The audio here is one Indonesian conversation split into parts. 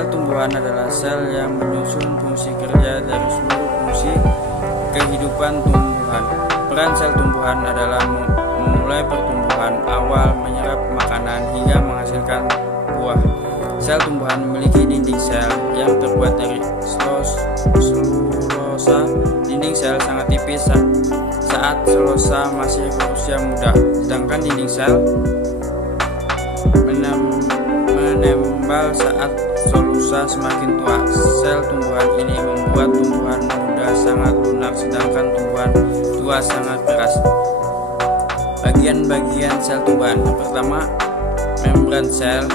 Sel tumbuhan adalah sel yang menyusun fungsi kerja dari seluruh fungsi kehidupan tumbuhan. Peran sel tumbuhan adalah memulai pertumbuhan awal, menyerap makanan, hingga menghasilkan buah. Sel tumbuhan memiliki dinding sel yang terbuat dari selulosa. Dinding sel sangat tipis saat selulosa masih berusia muda, sedangkan dinding sel menembal saat selulosa semakin tua. Sel tumbuhan ini membuat tumbuhan muda sangat lunak, sedangkan tumbuhan tua sangat keras. Bagian-bagian sel tumbuhan. Yang pertama, membran sel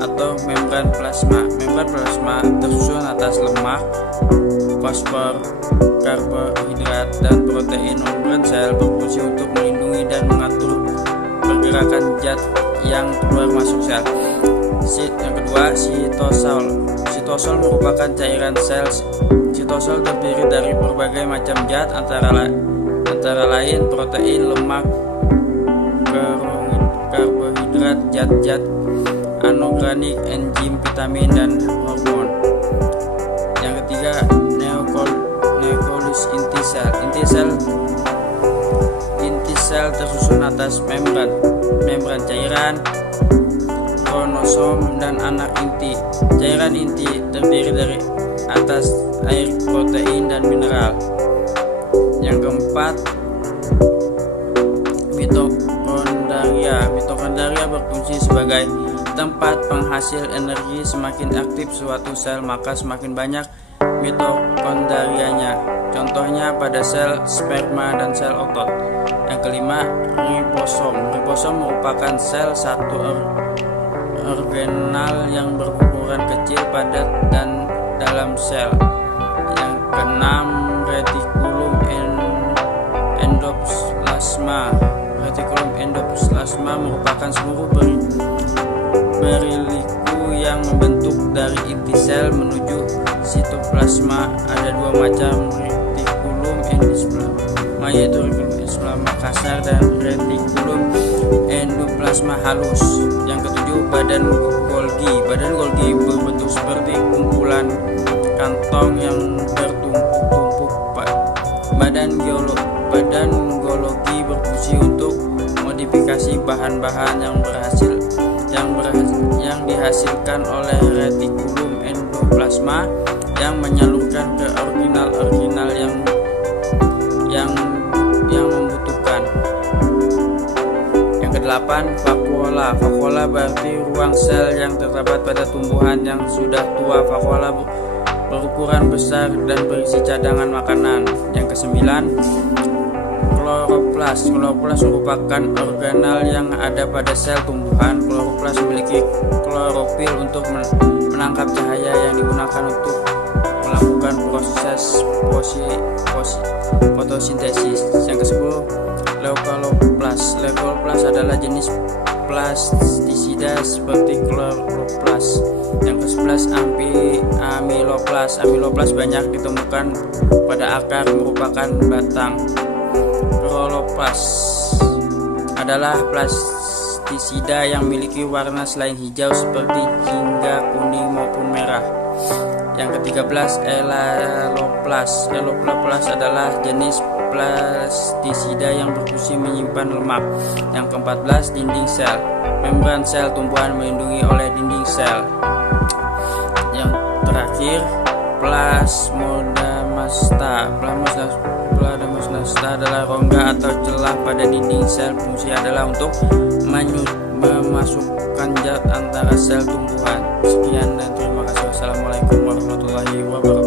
atau membran plasma. Membran plasma tersusun atas lemak, fosfor, karbohidrat, dan protein. Membran sel berfungsi untuk melindungi dan mengatur pergerakan zat yang keluar masuk sel. Yang kedua, sitosol. Sitosol merupakan cairan sel. Sitosol terdiri dari berbagai macam zat antara lain protein, lemak, karbohidrat, zat-zat anorganik, enzim, vitamin, dan hormon. Yang ketiga, nukleus inti sel. Inti sel tersusun atas membran cairan, kromosom, dan anak inti. Cairan inti terdiri dari atas air, protein, dan mineral. Yang keempat, mitokondria. Mitokondria berfungsi sebagai tempat penghasil energi. Semakin aktif suatu sel, maka semakin banyak mitokondrianya. Contohnya pada sel sperma dan sel otot. Yang kelima, ribosom. Ribosom merupakan sel satu organel yang berukuran kecil, padat, dan dalam sel. Yang keenam, retikulum endoplasma. Retikulum endoplasma merupakan seluruh berliku yang membentuk dari inti sel menuju sitoplasma. Ada dua macam retikulum endoplasma, yaitu retikulum endoplasma kasar dan retikulum endoplasma halus. Yang ketujuh, badan Golgi. Badan Golgi berbentuk seperti kumpulan kantong yang bertumpuk-tumpuk. Badan Golgi berfungsi untuk modifikasi bahan-bahan yang dihasilkan oleh retikulum endoplasma yang menyalurkan ke organel yang membutuhkan. Yang kedelapan, vakuola. Vakuola berarti ruang sel yang terdapat pada tumbuhan yang sudah tua. Vakuola berukuran besar dan berisi cadangan makanan. Yang kesembilan, kloroplas. Kloroplas merupakan organel yang ada pada sel tumbuhan. Kloroplas memiliki klorofil untuk menangkap cahaya yang digunakan untuk melakukan proses fotosintesis. Yang ke-10, leukoplast. Leukoplast adalah jenis plastisida seperti kloroplas. Yang ke-11, amiloplas. Amiloplas banyak ditemukan pada akar, merupakan batang. Kloroplast adalah plastisida yang memiliki warna selain hijau seperti jingga, kuning maupun merah. Yang ke-13, elaloplast. Elaloplast adalah jenis plastisida yang berfungsi menyimpan lemak. Yang ke-14, dinding sel. Membran sel tumbuhan melindungi oleh dinding sel. Yang terakhir, plasmodamasta. Plasmodamasta adalah rongga atau celah pada dinding sel. Fungsi adalah untuk memasukkan zat antara sel tumbuhan. Sekian dan terima kasih. Wassalamualaikum warahmatullahi wabarakatuh.